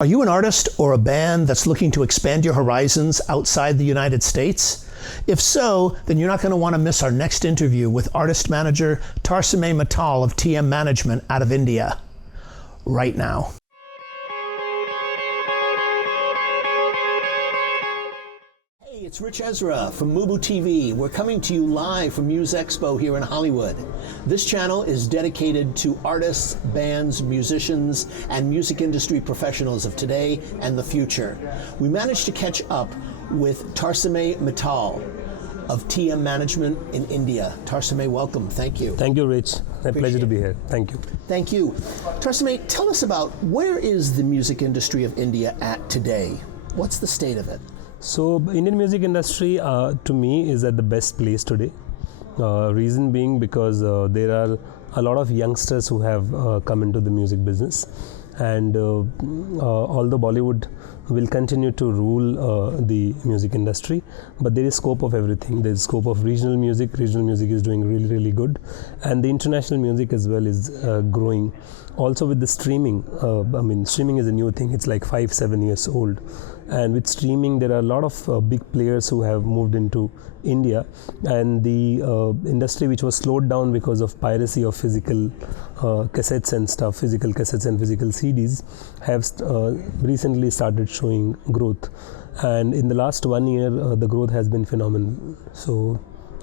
Are you an artist or a band that's looking to expand your horizons outside the United States? If so, then you're not going to want to miss our next interview with artist manager Tarsame Mittal of TM Management out of India. Right now. Hey, it's Rich Ezra from MUBUTV. We're coming to you live from Muse Expo here in Hollywood. This channel is dedicated to artists, bands, musicians, and music industry professionals of today and the future. We managed to catch up with Tarsame Mittal of TM Management in India. Tarsame, welcome. Thank you. Thank you, Rich. My pleasure to be here. Thank you. Thank you. Tarsame, tell us about where is the music industry of India at today? What's the state of it? So, Indian music industry to me is at the best place today. Reason being because there are a lot of youngsters who have come into the music business, and although Bollywood will continue to rule the music industry, but there is scope of everything. There is scope of regional music. Regional music is doing really, really good, and the international music as well is growing. Also with the streaming, streaming is a new thing. It's like 5-7 years old, and with streaming there are a lot of big players who have moved into India, and the industry which was slowed down because of piracy of physical cassettes and stuff, physical cassettes and physical CDs, have recently started showing growth, and in the last 1 year the growth has been phenomenal. So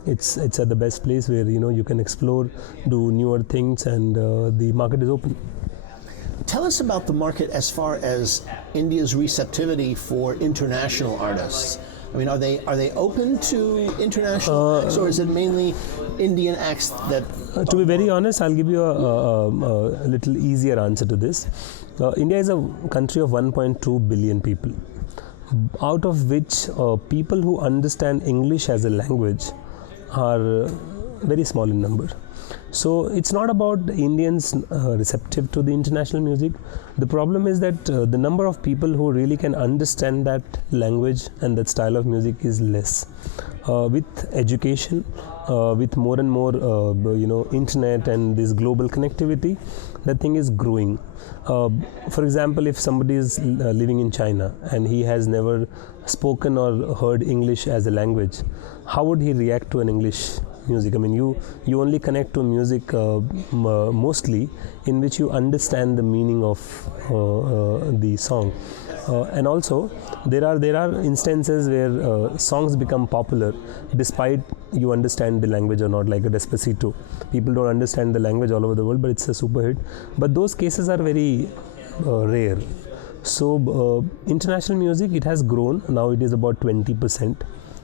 it's at the best place where you can explore, do newer things, and the market is open. Tell us about the market as far as India's receptivity for international artists. I mean, are they open to international acts, or is it mainly Indian acts that? To be very honest, I'll give you a little easier answer to this. India is a country of 1.2 billion people, out of which people who understand English as a language are very small in number. So it's not about Indians receptive to the international music. The problem is that the number of people who really can understand that language and that style of music is less. With education, with more and more internet and this global connectivity, that thing is growing. For example, if somebody is living in China and he has never spoken or heard English as a language, how would he react to an English music? I mean, you only connect to music mostly in which you understand the meaning of the song, and also there are instances where songs become popular despite you understand the language or not, like a Despacito. People don't understand the language all over the world, but it's a super hit. But those cases are very rare. So international music, it has grown. Now it is about 20%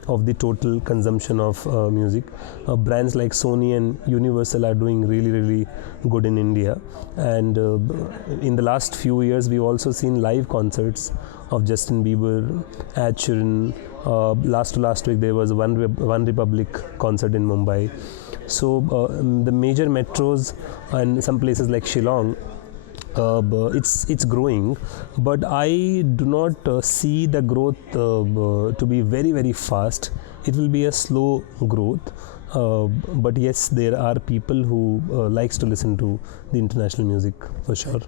of the total consumption of music. Brands like Sony and Universal are doing really, really good in India, and in the last few years we've also seen live concerts of Justin Bieber, Ed Sheeran. Last week there was One Republic concert in Mumbai. So the major metros and some places like Shillong, it's growing, but I do not see the growth to be very, very fast. It will be a slow growth, but yes, there are people who likes to listen to the international music for sure.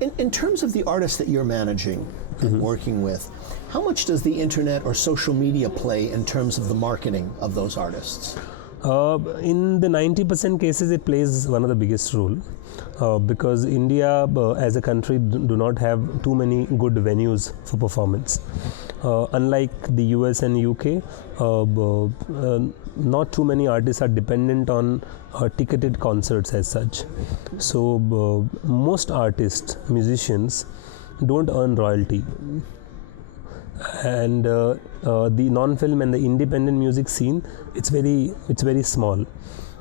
In terms of the artists that you're managing and working with, how much does the internet or social media play in terms of the marketing of those artists? In the 90% cases, it plays one of the biggest role, because India as a country do not have too many good venues for performance. Unlike the US and UK, not too many artists are dependent on ticketed concerts as such. So most artists, musicians, don't earn royalty. And the non-film and the independent music scene, it's very small.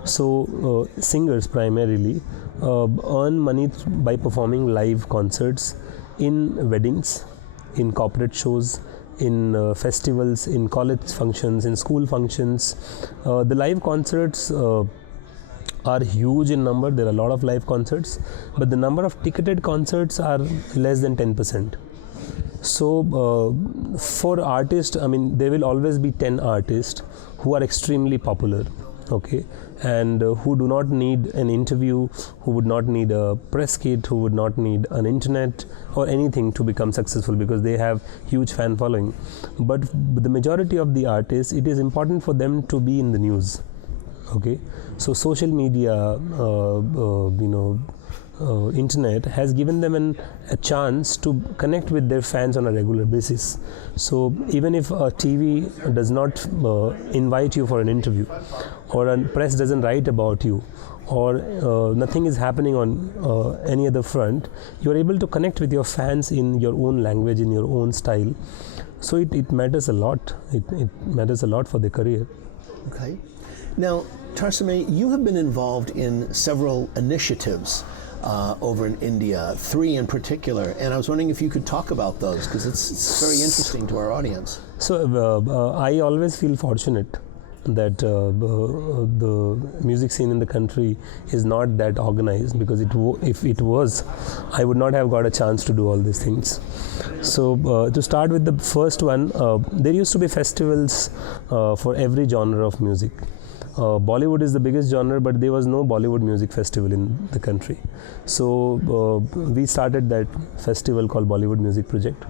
So singers primarily earn money by performing live concerts in weddings, in corporate shows, in festivals, in college functions, in school functions. The live concerts are huge in number. There are a lot of live concerts, but the number of ticketed concerts are less than 10%. So for artists, I mean, there will always be 10 artists who are extremely popular, okay, and who do not need an interview, who would not need a press kit, who would not need an internet or anything to become successful, because they have huge fan following. But the majority of the artists, it is important for them to be in the news, okay. So social media, internet has given them a chance to connect with their fans on a regular basis. So even if a TV does not invite you for an interview, or a press doesn't write about you, or nothing is happening on any other front, you are able to connect with your fans in your own language, in your own style. So it matters a lot. It matters a lot for their career. Okay. Now, Tarsame, you have been involved in several initiatives over in India, 3 in particular, and I was wondering if you could talk about those, because it's very interesting to our audience. So I always feel fortunate that the music scene in the country is not that organized, because if it was, I would not have got a chance to do all these things. So to start with the first one, there used to be festivals for every genre of music. Bollywood is the biggest genre, but there was no Bollywood music festival in the country. So we started that festival called Bollywood Music Project.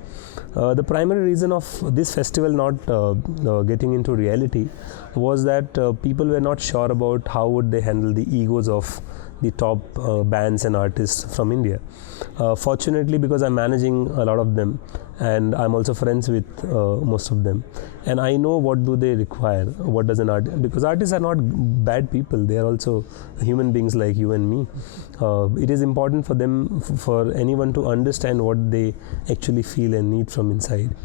The primary reason of this festival not getting into reality was that people were not sure about how would they handle the egos of the top bands and artists from India. Fortunately, because I'm managing a lot of them, and I'm also friends with most of them, and I know what do they require, what does an artist, because artists are not bad people, they are also human beings like you and me. It is important for them, for anyone to understand what they actually feel and need from inside.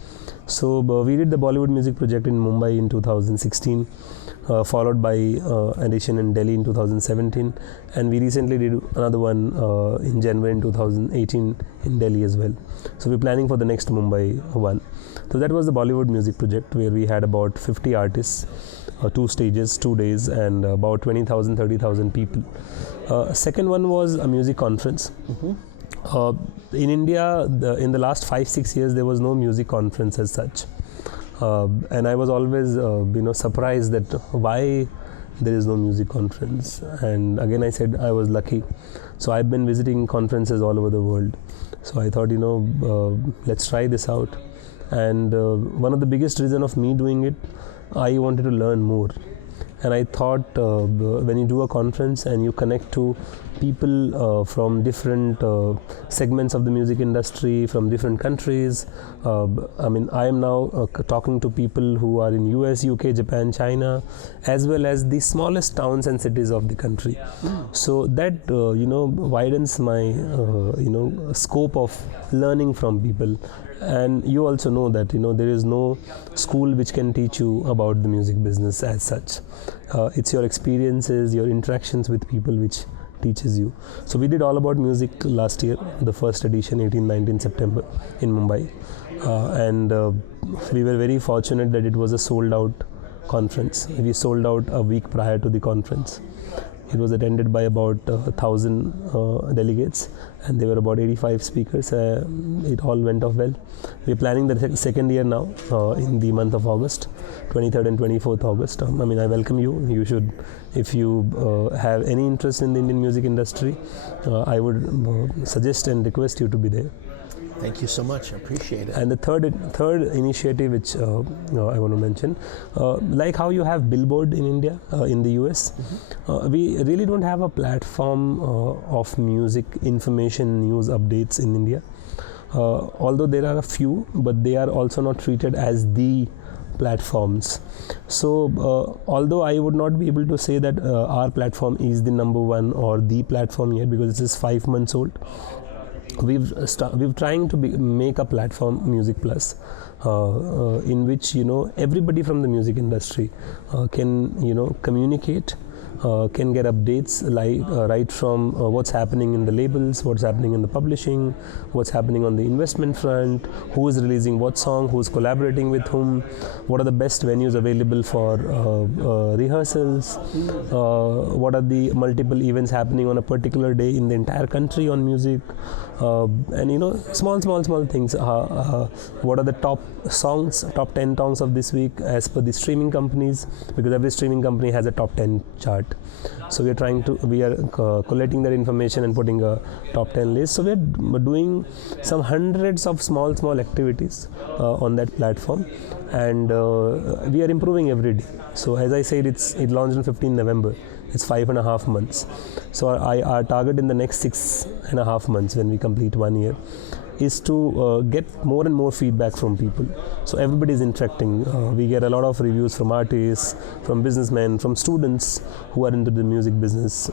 So we did the Bollywood Music Project in Mumbai in 2016, followed by edition in Delhi in 2017, and we recently did another one in January in 2018 in Delhi as well. So we're planning for the next Mumbai one. So that was the Bollywood Music Project, where we had about 50 artists, 2 stages, 2 days, and about 20,000, 30,000 people. Second one was a music conference. In India, in the last 5-6 years, there was no music conference as such. And I was always surprised that why there is no music conference. And again, I said I was lucky. So I've been visiting conferences all over the world. So I thought, let's try this out. And one of the biggest reason of me doing it, I wanted to learn more. And I thought when you do a conference and you connect to people from different segments of the music industry, from different countries. I am now talking to people who are in US, UK, Japan, China, as well as the smallest towns and cities of the country. So that widens my scope of learning from people. And you also know that there is no school which can teach you about the music business as such. It's your experiences, your interactions with people which teaches you. So we did all about music last year, the first edition, 18-19 September in Mumbai, and we were very fortunate that it was a sold out conference. We sold out a week prior to the conference. It was attended by about 1,000 delegates, and there were about 85 speakers. It all went off well. We're planning the second year now in the month of August, 23rd and 24th August. I welcome you. You should, if you have any interest in the Indian music industry, I would suggest and request you to be there. Thank you so much. I appreciate it. And the third initiative which I want to mention, like how you have Billboard in India, in the US, we really don't have a platform of music information news updates in India. Although there are a few, but they are also not treated as the platforms. So although I would not be able to say that our platform is the number one or the platform yet, because it is 5 months old, we've trying to make a platform, Music Plus, in which everybody from the music industry can communicate, can get updates right from what's happening in the labels, what's happening in the publishing, what's happening on the investment front, who is releasing what song, who's collaborating with whom, what are the best venues available for rehearsals, what are the multiple events happening on a particular day in the entire country on music, and small things. What are the top 10 songs of this week as per the streaming companies, because every streaming company has a top 10 chart. So we are collating that information and putting a top 10 list. So we are doing some hundreds of small activities on that platform, and we are improving every day. So as I said, it launched on 15 November. It's 5.5 months. So our target in the next 6.5 months, when we complete 1 year, is to get more and more feedback from people. So everybody is interacting. We get a lot of reviews from artists, from businessmen, from students who are into the music business.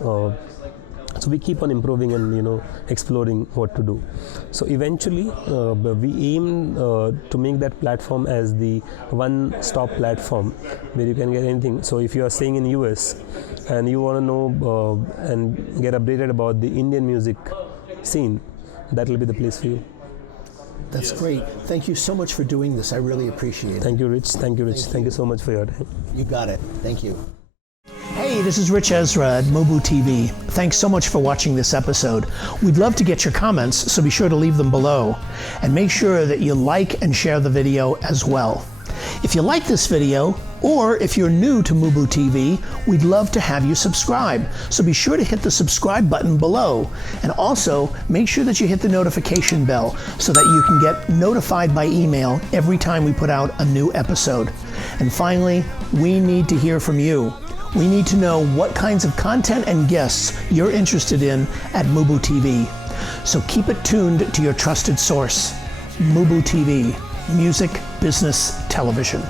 So we keep on improving and exploring what to do. So eventually we aim to make that platform as the one-stop platform where you can get anything. So if you are staying in US and you want to know and get updated about the Indian music scene, that will be the place for you. That's great. Thank you so much for doing this. I really appreciate it. Thank you, Rich. Thank you so much for your time. You got it. Thank you. Hey, this is Rich Ezra at MUBUTV. Thanks so much for watching this episode. We'd love to get your comments, so be sure to leave them below. And make sure that you like and share the video as well. If you like this video, or if you're new to MUBUTV, we'd love to have you subscribe. So be sure to hit the subscribe button below. And also, make sure that you hit the notification bell so that you can get notified by email every time we put out a new episode. And finally, we need to hear from you. We need to know what kinds of content and guests you're interested in at MUBUTV. So keep it tuned to your trusted source, MUBUTV, Music Business Television.